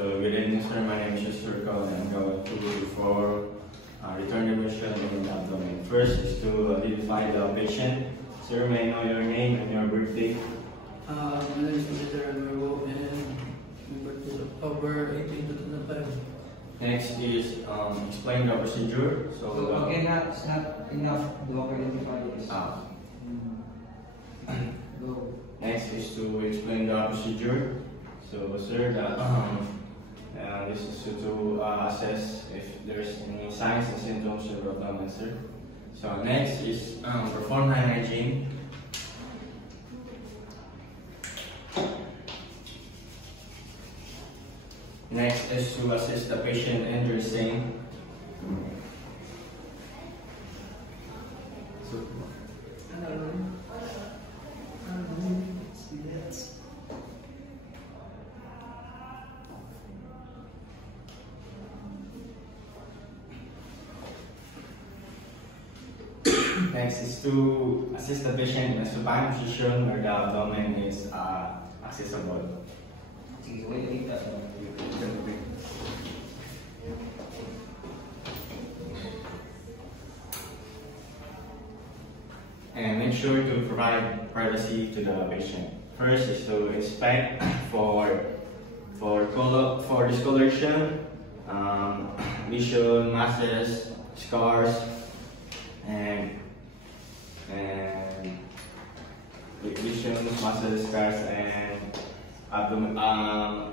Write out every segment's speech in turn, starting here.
So good evening, sir. My name is Mr. Cole, and I'm going to perform return depression in the abdomen. First is to identify the patient. Sir, may I know your name and your birthday? My name is Mr. Merwo, and my birthday is October 18, 2005. Next is explain the procedure. So again, it's not enough to identify this. Go. Next is to explain the procedure. So, sir, this is to assess if there's any signs and symptoms of abdomen, sir. So, next is perform hand hygiene. Next is to assist the patient in dressing. Next is to assist the patient in a supine position where the abdomen is accessible. And make sure to provide privacy to the patient. First is to inspect for discoloration, lesion, masses, scars, and lesions, muscles, scars, and abdominalitis.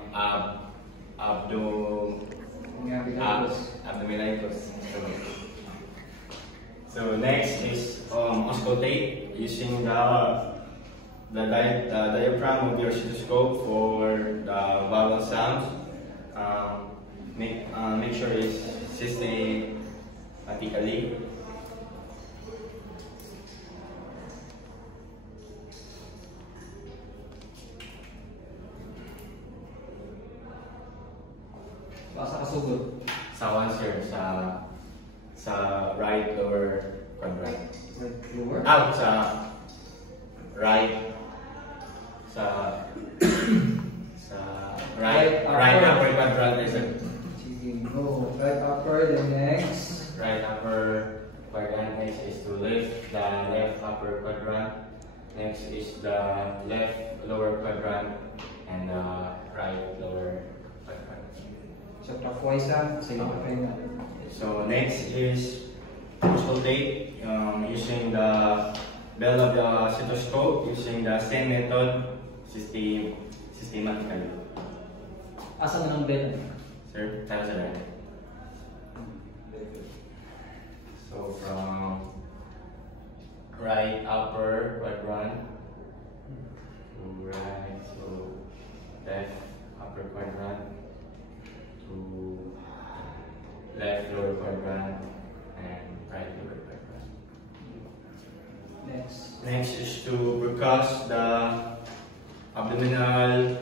So next is auscultate using the diaphragm of your stethoscope for the vowel sounds. Make sure it's systematically. Sa kasugod. Sa one, sir, sa right lower quadrant. Right lower? Out sa right right upper quadrant is it? Sige, go. Right upper, the next. Right upper quadrant. Next is to lift the left upper quadrant. Next is the left lower quadrant and the right lower quadrant. So clockwise lang, sige, pahinga. So next is auscultate using the bell of the stethoscope using the same method systematically. Asa na ng bell? Sir, tell us right. So from right upper quadrant to right, so left upper quadrant to left lower quadrant and right lower quadrant. Next. Next is to percuss the abdominal.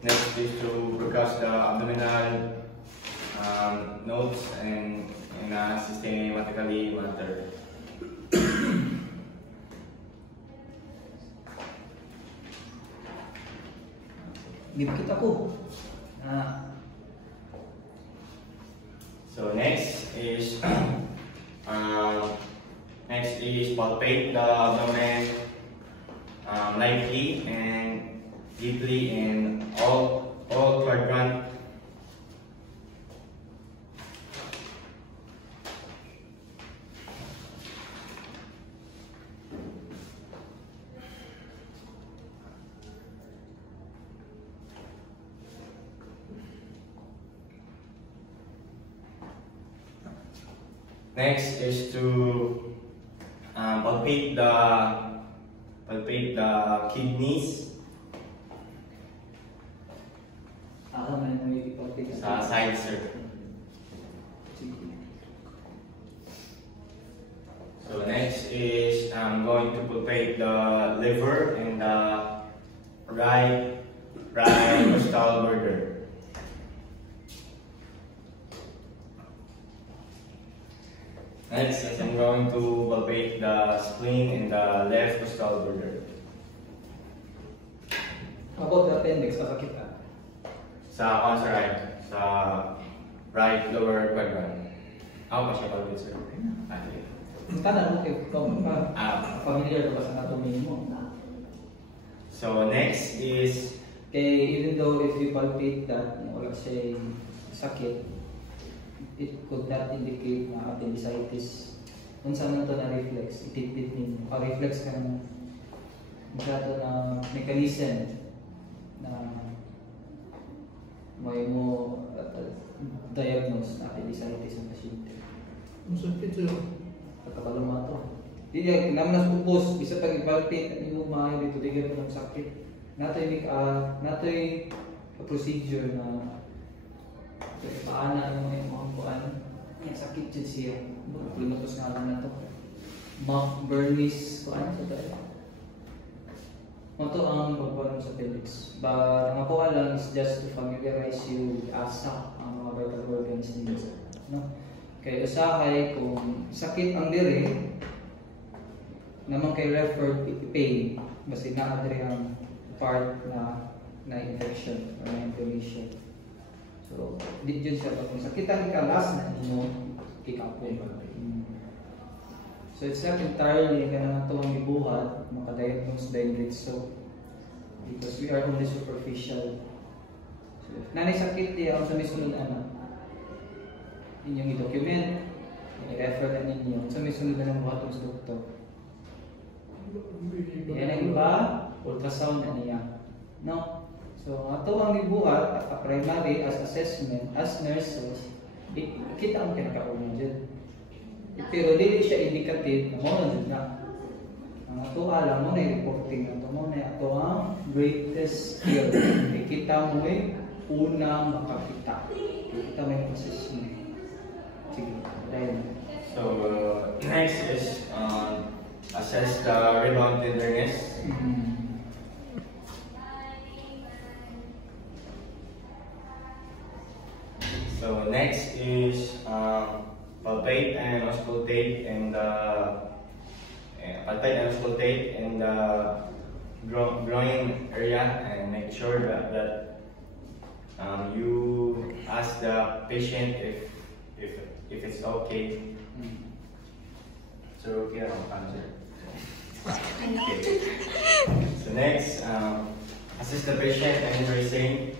Next is to percuss the abdominal nodes and systematically monitor. Bibigit ako. So next is palpate the abdomen lightly and deeply in all quadrant. Next is to palpate the kidneys sa side, sir. So next is I'm going to palpate the liver and the right costal border. Next is I'm going to palpate the spleen in the left costal border. About the appendix, pasakit ka. Sa right lower quadrant. Ako pa siya palpit, sir. Okay. Tanong mo kung familiar ka ba sa anatomy mo? So next is Okay, even though if you palpate that, wala siya sakit, it could not indicate na appendicitis. Kung saan to na reflex, itipit ninyo. Reflex ka na masyado na mechanism na may mo diagnose na appendicitis ng pasyente. Ang sakit sir. Pagkabalo mo ito. Hindi, naman na supos, bisa pag i-palpate, hindi mo maayon dito, di ka ng sakit. Nato'y procedure na paana yung mga buwan. Ay, sakit dyan siya. Palimatos nga lang na ito. Mark Bernice, ano sa tayo? Ito ang pagpalang sa pelix. Ang ako lang is just to familiarize you with ASA, ang mga vital organs nila. No? Kaya usahay kung sakit ang diri, naman kay referred pain, basta na-adre ang part na infection or na inflammation. So, di dyan siya kung sakitan ka last na mo, kikapon. So, it's not entirely ka na ito ang ibuhat, makadiagnose direct so because we are only superficial. So, nanay sakit niya, ang sa misunod inyong i-document, i-refer na ninyo, sa misunod na ng buhat sa doktor. Yan ang iba, ultrasound na niya. No? So, ito ang ibuhat, primary as assessment, as nurses, kita ang kinakauna dyan. Pero dili siya indicative na mo na dyan na. Ang ito alam mo na yung reporting na ito mo na ito ang greatest skill. Kita mo unang makakita. Kita mo yung assessment. Sige, dahil. so next is assess the rebound tenderness. So next is palpate and auscultate in the groin area and make sure that you ask the patient if it's okay. So okay, answer. Okay. So next, assist the patient and embracing.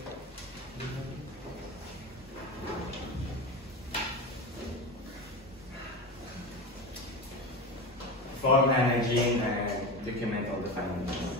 Perform hygiene and document all the findings.